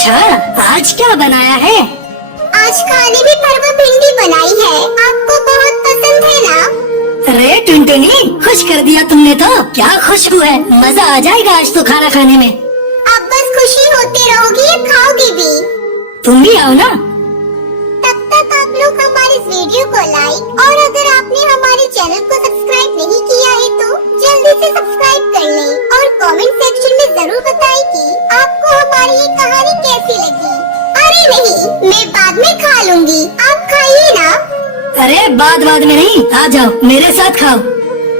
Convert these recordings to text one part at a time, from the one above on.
अच्छा, आज क्या बनाया है? आज खाने में भरवा भिंडी बनाई है। आपको बहुत पसंद है ना? अरे टुनटुनी, खुश कर दिया तुमने तो। क्या खुशबू है, मजा आ जाएगा आज तो खाना खाने में। आप बस खुशी होते रहोगी या खाओगी भी? तुम भी आओ ना। तब तक आप लोग हमारे इस वीडियो को लाइक और अगर आपने हमारे चैनल को सब्सक्राइब नहीं किया है तो जल्दी से सब्सक्राइब कर लें और कमेंट सेक्शन में जरूर बताएं कि आपको हमारी ये कहानी कैसी लगी। अरे नहीं, मैं बाद में खा लूंगी, आप खाइए ना। अरे बाद में नहीं, आ जाओ मेरे साथ खाओ।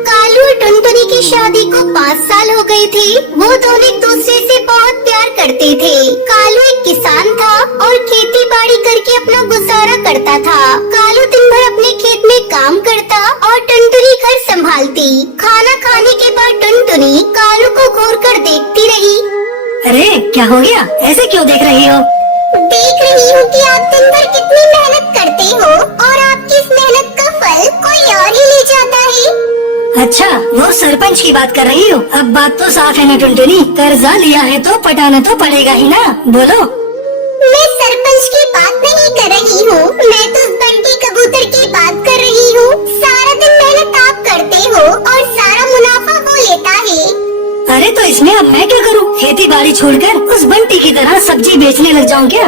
कालू और टुनटुनी की शादी को 5 साल हो गए थे। वो दोनों एक दूसरे से बहुत प्यार करते थे। कालू एक किसान था और खेती बाड़ी करके अपना गुजारा करता था। कालू दिन भर अपने खेत में काम करता और टुनटुनी घर संभालती। खाना खाने के बाद टुनटुनी कालू को घूर कर देखती रही। अरे क्या हो गया, ऐसे क्यों देख रही हो? देख रही हूँ कि आप दिन भर कितनी मेहनत करते हो और आपकी इस मेहनत का फल कोई और ही ले जाता है। अच्छा, वो सरपंच की बात कर रही हो? अब बात तो साफ है ना टुनटुनी, कर्जा लिया है तो पटाना तो पड़ेगा ही ना। बोलो। मैं सरपंच की बात नहीं कर रही हूँ, मैं तो उस बंटी कबूतर की बात कर रही हूँ। सारा दिन मेहनत आप करते हो और सारा मुनाफा वो लेता है। अरे तो इसमें अब मैं क्या करूँ? खेती बाड़ी छोड़कर उस बंटी की तरह सब्जी बेचने लग जाऊँ क्या?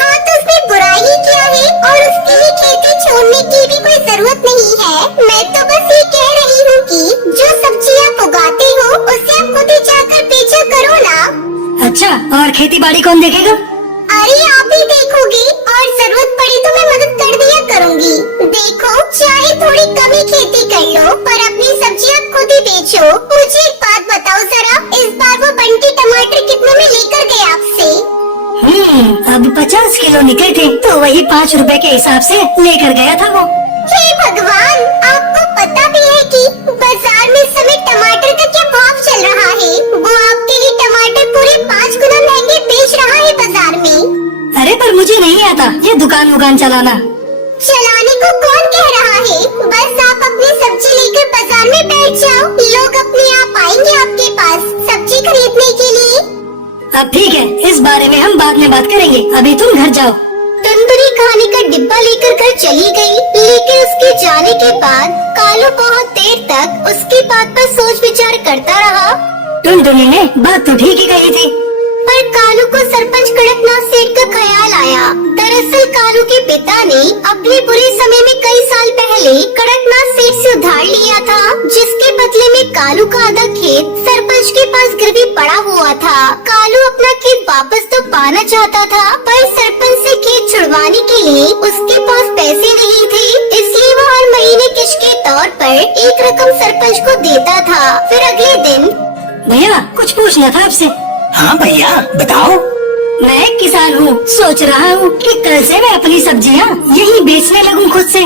हाँ तो उसमें बुराई ही क्या है और उसके लिए खेती छोड़ने की भी कोई जरूरत नहीं है। मैं तो बस ये कह रही हूँ कि जो सब्जी आप उगाते हो उसे आप खुद ही जाकर बेचा करो ना। अच्छा, और खेती बाड़ी कौन देखेगा? अरे आप ही देखोगे और जरूरत पड़ी तो मैं मदद कर दिया करूँगी। देखो, चाहे थोड़ी कम ही खेती कर लो पर अपनी सब्जियाँ खुद ही बेचो। मुझे एक बात बताओ जरा, इस बार वो बंटी टमाटर कितने में लेकर गए आपसे? अब 50 किलो निकले थे तो वही 5 रुपए के हिसाब से लेकर गया था वो। हे भगवान, आपको पता भी है कि बाजार में इस समय टमाटर का क्या भाव चल रहा है? वो आपके लिए टमाटर पूरे 5 गुना महंगे बेच रहा है बाजार में। अरे पर मुझे नहीं आता ये दुकान चलाना। चलाने को कौन कह रहा है? बस आप अपनी सब्जी लेकर बाजार में बैठ जाओ, लोग अपने आप आएंगे आपके पास सब्जी खरीदने के लिए। अब ठीक है, इस बारे में हम बाद में बात करेंगे, अभी तुम घर जाओ। टुनटुनी खाने का डिब्बा लेकर घर चली गई, लेकिन उसके जाने के बाद कालू बहुत देर तक उसकी बात पर सोच विचार करता रहा। टुनटुनी ने बात तो ठीक ही कही थी, पर कालू को सरपंच कड़कनाथ सेठ का ख्याल आया। दरअसल कालू के पिता ने अपने बुरे समय में कई साल पहले कड़कनाथ सेठ से उधार लिया था, जिसके बदले में कालू का आधा खेत सरपंच के पास गिरवी पड़ा हुआ था। कालू अपना खेत वापस तो पाना चाहता था, पर सरपंच से खेत छुड़वाने के लिए उसके पास पैसे नहीं थे, इसलिए वो हर महीने किश्त के तौर पर एक रकम सरपंच को देता था। फिर अगले दिन, भैया कुछ पूछना था आपसे। हाँ भैया बताओ। मैं एक किसान हूँ, सोच रहा हूँ कि कल से मैं अपनी सब्जियाँ यहीं बेचने लगूँ खुद से।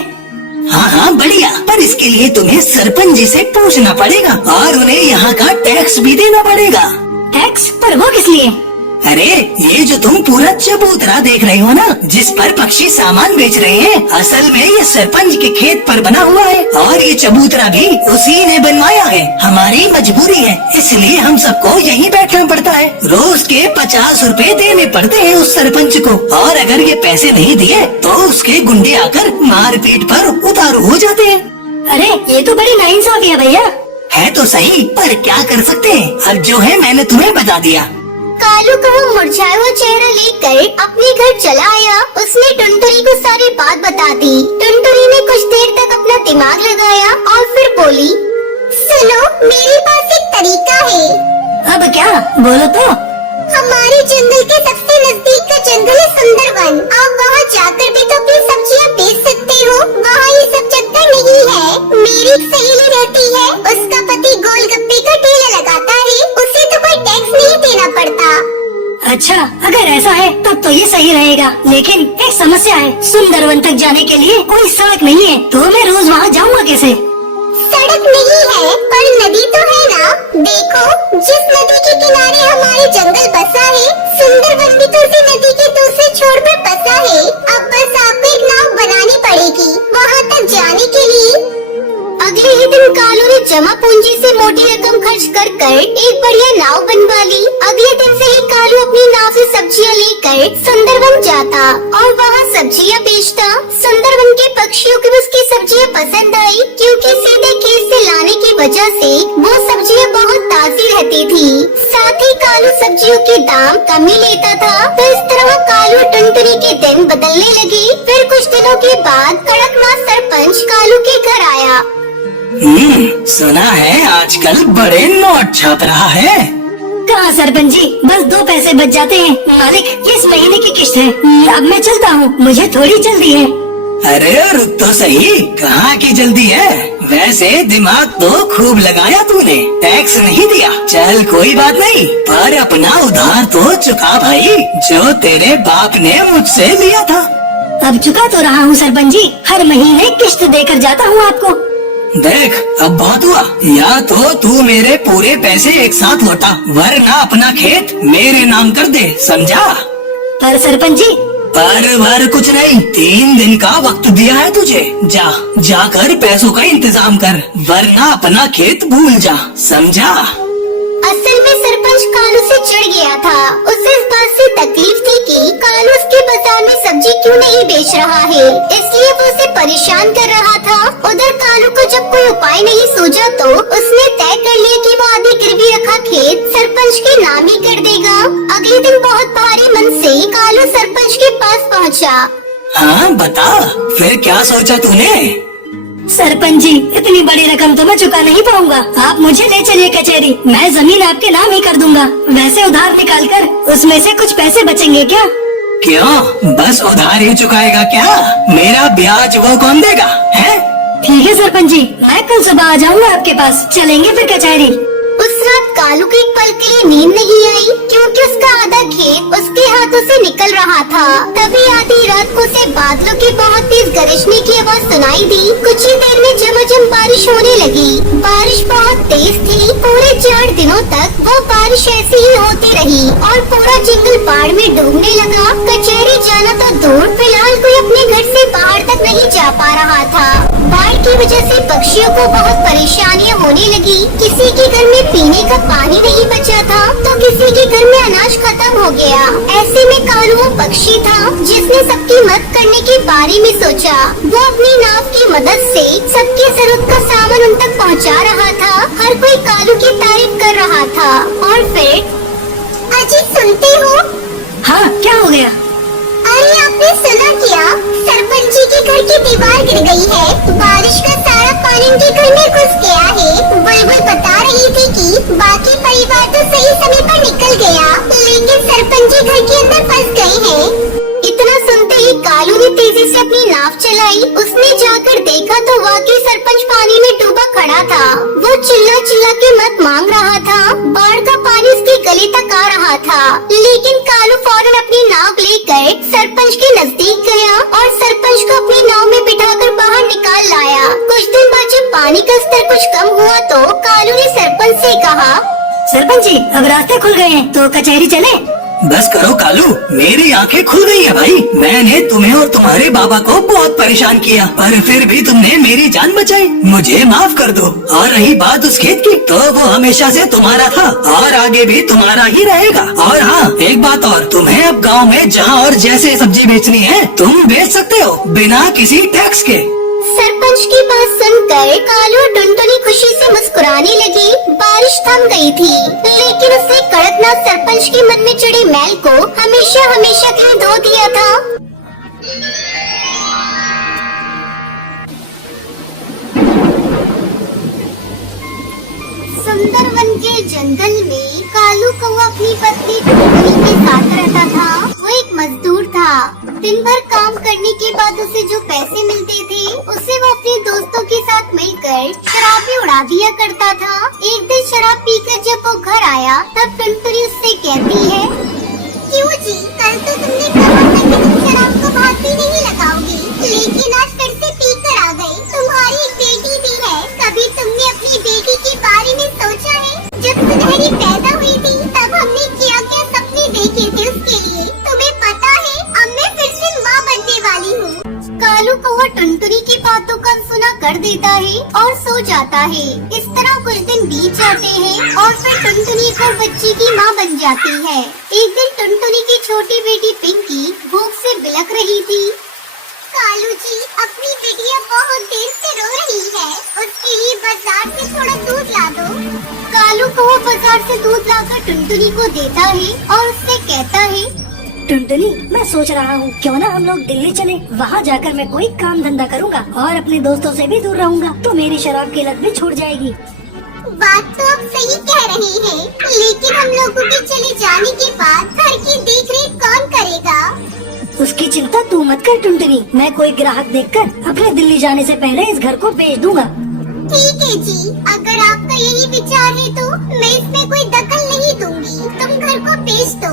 हाँ बढ़िया, पर इसके लिए तुम्हें सरपंच जी से पूछना पड़ेगा और उन्हें यहाँ का टैक्स भी देना पड़ेगा। टैक्स? पर वो किस लिए? अरे ये जो तुम पूरा चबूतरा देख रहे हो ना, जिस पर पक्षी सामान बेच रहे हैं, असल में ये सरपंच के खेत पर बना हुआ है और ये चबूतरा भी उसी ने बनवाया है। हमारी मजबूरी है, इसलिए हम सबको यहीं बैठना पड़ता है। रोज के 50 रुपए देने पड़ते हैं उस सरपंच को, और अगर ये पैसे नहीं दिए तो उसके गुंडे आकर मारपीट पर उतारू हो जाते हैं। अरे ये तो बड़ी नाइंसाफी है भैया। है तो सही, पर क्या कर सकते हैं, अब जो है मैंने तुम्हें बता दिया। कालू का वो मुरझाया हुआ चेहरा लेकर अपने घर चला आया। उसने टुनटुनी को सारी बात बता दी। टुनटुनी ने कुछ देर तक अपना दिमाग लगाया और फिर बोली, सुनो, मेरे पास एक तरीका है। अब क्या? बोलो तो। हमारे जंगल के सबसे नजदीक का जंगल है सुंदरवन। आप वहाँ जाकर भी तो अपनी सब्जियाँ बेच सकते हो। वहाँ ये सब चक्कर नहीं है। मेरी एक सहेली रहती है, उसका पति गोलगप्पे का ठेला लगाता है, उसे तो कोई टैक्स नहीं देना पड़ता। अच्छा, अगर ऐसा है तब तो ये सही रहेगा, लेकिन एक समस्या है, सुंदरवन तक जाने के लिए कोई सड़क नहीं है, तो मैं रोज वहाँ जाऊँगा कैसे? सड़क नहीं है पर नदी तो है ना। देखो, जिस नदी के किनारे हमारे जंगल बसा है, सुंदरवन भी तो उसी नदी के दूसरे छोर पर बसा है। अब बस आपको एक नाव बनानी पड़ेगी वहाँ तक जाने के लिए। अगले ही दिन कालू ने जमा पूंजी से मोटी रकम खर्च कर एक बढ़िया नाव बनवा ली। अगले दिन से ही कालू अपनी नाव से सब्जियां लेकर सुंदरवन जाता और वहाँ सब्जियां बेचता। सुंदरवन के पक्षियों को उसकी सब्जियां पसंद आई, क्योंकि सीधे खेत से लाने की वजह से वो सब्जियां बहुत ताजी रहती थी। साथ ही कालू सब्जियों के दाम कम ही लेता था। तो इस तरह कालू टुनटुनी के दिन बदलने लगे। फिर कुछ दिनों के बाद कड़कनाथ सरपंच कालू के घर आया। सुना है आजकल बड़े नोट छाप रहा है। कहाँ सरपंच जी, बस 2 पैसे बच जाते हैं। मालिक इस महीने की किस्त है, अब मैं चलता हूँ, मुझे थोड़ी जल्दी है। अरे रुक तो सही, कहाँ की जल्दी है? वैसे दिमाग तो खूब लगाया तूने, टैक्स नहीं दिया। चल कोई बात नहीं, पर अपना उधार तो चुका भाई, जो तेरे बाप ने मुझसे लिया था। अब चुका तो रहा हूँ सरपंच जी, हर महीने किस्त देकर जाता हूँ आपको। देख अब बहुत हुआ, या तो तू मेरे पूरे पैसे एक साथ लौटा, वरना अपना खेत मेरे नाम कर दे, समझा? पर सरपंच जी। पर कुछ नहीं, 3 दिन का वक्त दिया है तुझे। जाकर पैसों का इंतजाम कर, वरना अपना खेत भूल जा, समझा? असल में सरपंच कालू से चिढ़ गया था। उसे इस बात से तकलीफ थी कि कालू उसके बाजार में सब्जी क्यों नहीं बेच रहा है, इसलिए वो उसे परेशान कर रहा था। उधर कालू को जब कोई उपाय नहीं सूझा तो उसने तय कर लिया कि वो आधी गिरवी रखा खेत सरपंच के नाम ही कर देगा। अगले दिन बहुत भारी मन से कालू सरपंच के पास पहुंचा। हाँ बता, फिर क्या सोचा तूने? सरपंच जी, इतनी बड़ी रकम तो मैं चुका नहीं पाऊंगा, आप मुझे ले चलिए कचहरी, मैं जमीन आपके नाम ही कर दूंगा। वैसे उधार निकाल कर उसमें से कुछ पैसे बचेंगे क्या? क्यों, बस उधार ही चुकाएगा क्या? मेरा ब्याज वो कौन देगा है? ठीक है सरपंच जी, मैं कल सुबह आ जाऊंगा आपके पास, चलेंगे फिर कचहरी। उस रात कालू को एक पल के लिए नींद नहीं आई, क्योंकि उसका आधा खेत उसके हाथों से निकल रहा था। तभी आधी रात को उसे बादलों की बहुत तेज गरजने की आवाज सुनाई दी। कुछ ही देर में झमाझम बारिश होने लगी। बारिश बहुत तेज थी। पूरे 4 दिनों तक वो बारिश ऐसी ही होती रही और पूरा जंगल बाढ़ में डूबने लगा। कचहरी जाना तो दूर, फिलहाल कोई अपने घर से बाहर तक नहीं जा पा रहा था। बाढ़ की वजह से पक्षियों को बहुत परेशानियां होने लगी। किसी के घर में पीने का पानी नहीं बचा था तो किसी के घर में अनाज खत्म हो गया। ऐसे में कालू वो पक्षी था जिसने सबकी मदद करने के बारे में सोचा। वो अपनी नाव की मदद से सबकी जरूरत का सामान उन तक पहुंचा रहा था। हर कोई कालू की तारीफ कर रहा था। और फिर अजी सुनते हो? हाँ, क्या हो गया? अरे आपने सुना क्या? सरपंच जी के घर की दीवार गिर गई है। बारिश का सारा पानी उनके घर में घुस गया है। बुलबुल बता रही थी कि बाकी परिवार तो सही समय पर निकल गया, लेकिन सरपंच जी घर के अंदर फंस गए हैं। इतना सुनते ही कालू ने तेजी से अपनी नाव चलाई। उसने जाकर देखा तो वाकई सरपंच पानी में डूबा खड़ा था। वो चिल्ला चिल्ला के मदद मांग रहा था। बाढ़ का पानी उसके गले तक आ रहा था, लेकिन कालू फौरन अपनी नाव लेकर सरपंच के नजदीक गया और सरपंच को अपनी नाव में बिठाकर बाहर निकाल लाया। कुछ दिन बाद जब पानी का स्तर कुछ कम हुआ तो कालू ने सरपंच से कहा, सरपंच जी, अब रास्ते खुल गए हैं तो कचहरी चले? बस करो कालू, मेरी आंखें खुल गई है भाई। मैंने तुम्हें और तुम्हारे बाबा को बहुत परेशान किया, पर फिर भी तुमने मेरी जान बचाई। मुझे माफ कर दो। और रही बात उस खेत की, तो वो हमेशा से तुम्हारा था और आगे भी तुम्हारा ही रहेगा। और हाँ, एक बात और, तुम्हें अब गांव में जहाँ और जैसे सब्जी बेचनी है तुम बेच सकते हो, बिना किसी टैक्स के। सरपंच की बात सुनकर कालू और टुनटुनी खुशी से मुस्कुराने लगी। बारिश थम गई थी, लेकिन उसने कड़कनाथ सरपंच के मन में चढ़े मैल को हमेशा हमेशा के लिए धो दिया था। सुंदरवन के जंगल में कालू कौवा अपनी पत्नी टुनटुनी के साथ रहता था। वो एक मजदूर था। दिन भर काम करने के बाद उसे जो पैसे मिलते थे उसे वो अपने दोस्तों के साथ मिलकर शराब में उड़ा दिया करता था। एक दिन शराब पीकर जब वो घर आया तब टुनटुनी उससे कहती है, क्यों जी, कल तो तुमने कहा था कि तुम शराब को हाथ भी नहीं लगाओगी, लेकिन आज फिर से पीकर आ गई। तुम्हारी एक बेटी भी है, कभी तुमने अपनी बेटी के बारे में सोचा है? जब सुनहरी पैदा हुई थी तब हमने क्या क्या सपने देखे थे उसके लिए, तुम्हें पता है? अब मैं फिर से माँ बनने वाली हूँ। कालू कौवा टुनटुनी की बातों का सुना कर देता है और सो जाता है। इस तरह कुछ दिन बीत जाते हैं और फिर टुनटुनी को बच्चे की माँ बन जाती है। एक दिन टुनटुनी की छोटी बेटी पिंकी भूख से बिलख रही थी। कालू जी, अपनी बेटिया बहुत देर से रो रही है, उसके लिए बाजार से थोड़ा दूध ला दो। कालू को वो बाजार से दूध लाकर टुनटुनी को देता है और उससे कहता है, टुनटुनी, मैं सोच रहा हूँ क्यों ना हम लोग दिल्ली चले। वहाँ जाकर मैं कोई काम धंधा करूँगा और अपने दोस्तों से भी दूर रहूँगा, तो मेरी शराब की लत भी छूट जाएगी। बात तो आप सही कह रहे हैं, लेकिन हम लोगों के चले जाने के बाद घर की देखरेख कौन करेगा? उसकी चिंता तू मत कर टुनटुनी, मैं कोई ग्राहक देखकर अपने दिल्ली जाने से पहले इस घर को बेच दूंगा। ठीक है जी, अगर आपका यही विचार है तो मैं इसमें कोई दखल नहीं दूंगी, तुम घर को बेच दो।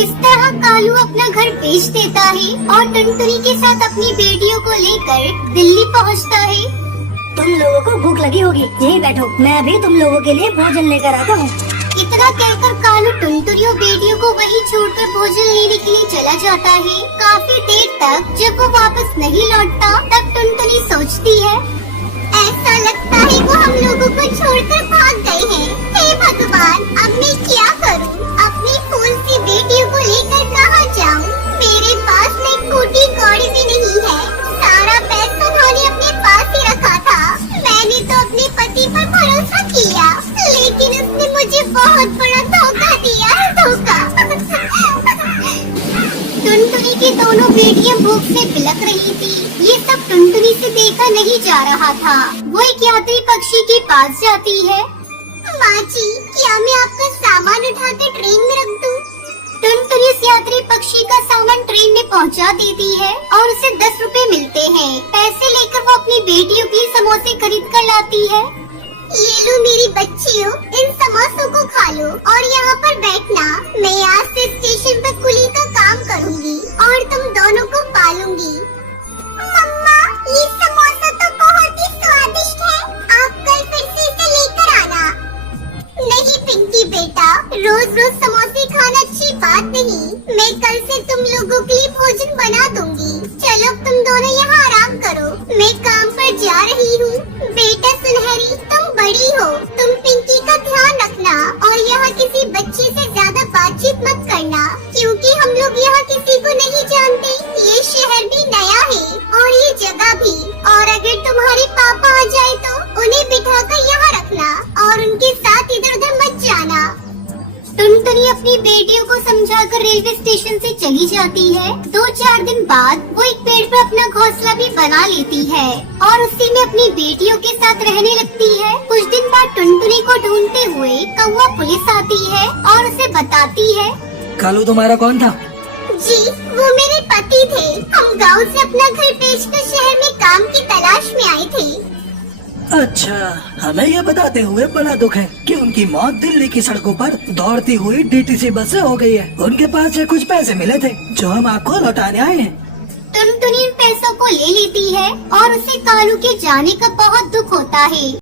इस तरह कालू अपना घर बेच देता है और टुनटुनी के साथ अपनी बेटियों को लेकर दिल्ली पहुंचता है। तुम लोगों को भूख लगी होगी, यहीं बैठो, मैं अभी तुम लोगों के लिए भोजन लेकर आता हूँ। इतना कहकर कालू टुनटुनी और बेटियों को वहीं छोड़कर भोजन लेने के लिए चला जाता है। काफी देर तक जब वो वापस नहीं लौटता तब टुनटुनी सोचती है, ऐसा लगता है वो हम लोगों को छोड़कर भाग गए हैं। हे भगवान, अब मैं क्या करूं? अपनी फूल सी बेटियों को लेकर कहाँ जाऊं? मेरे पास में कोटी कौड़ी भी नहीं है। सारा पैसा उन्होंने अपने पास ही रखा था। मैंने तो अपने पति पर भरोसा किया, लेकिन उसने मुझे बहुत बड़ा धोखा दिया है, धोखा। टुनटुनी की दोनों बेटियां भूख से बिलख रही थी। ये सब टुनटुनी से देखा नहीं जा रहा था। वो एक यात्री पक्षी के पास जाती है। माँ जी, क्या मैं आपका सामान उठाकर ट्रेन में रख दूं? टुनटुनी उस यात्री पक्षी का सामान ट्रेन में पहुंचा देती है और उसे 10 रुपए मिलते हैं। पैसे लेकर वो अपनी बेटियों के लिए समोसे खरीद कर लाती है। ये लो मेरी बच्चियों, इन समोसों को खा लो और यहाँ पर बैठना। मैं आज से स्टेशन पर कुली का काम करूँगी और तुम दोनों को पालूंगी। मम्मा, ये समोसा तो बहुत ही स्वादिष्ट है, आप कल फिर से इसे लेकर आना। नहीं पिंकी बेटा, रोज रोज समोसे खाना अच्छी बात नहीं। मैं कल से तुम लोगों के लिए भोजन बना दूंगी। चलो तुम दोनों यहाँ आराम करो, मैं काम पर जा रही हूँ। बेटा सुनहरी, तुम बड़ी हो, तुम पिंकी का ध्यान रखना और यहाँ किसी बच्चे से ज्यादा बातचीत मत करना, क्योंकि हम लोग यहाँ किसी को नहीं जानते। ये शहर भी नया है और ये जगह भी, और अगर तुम्हारे पापा आ जाए तो उन्हें बिठाकर यहाँ रखना और उनके साथ इधर उधर मत जाना। टुनटुनी अपनी बेटियों को समझाकर रेलवे स्टेशन से चली जाती है। 2-4 दिन बाद वो एक पेड़ पर अपना घोंसला भी बना लेती है और उसी में अपनी बेटियों के साथ रहने लगती है। कुछ दिन बाद टुनटुनी को ढूंढते हुए कौवा पुलिस आती है और उसे बताती है, कालू तुम्हारा कौन था? जी, वो मेरे पति थे। हम गाँव से अपना घर बेचकर शहर में काम की तलाश में आए थे। अच्छा, हमें ये बताते हुए बड़ा दुख है कि उनकी मौत दिल्ली की सड़कों पर दौड़ती हुई डीटीसी बस से हो गई है। उनके पास से कुछ पैसे मिले थे जो हम आपको लौटाने आए हैं। टुनटुनी उन पैसों को ले लेती है और उसे कालू के जाने का बहुत दुख होता है।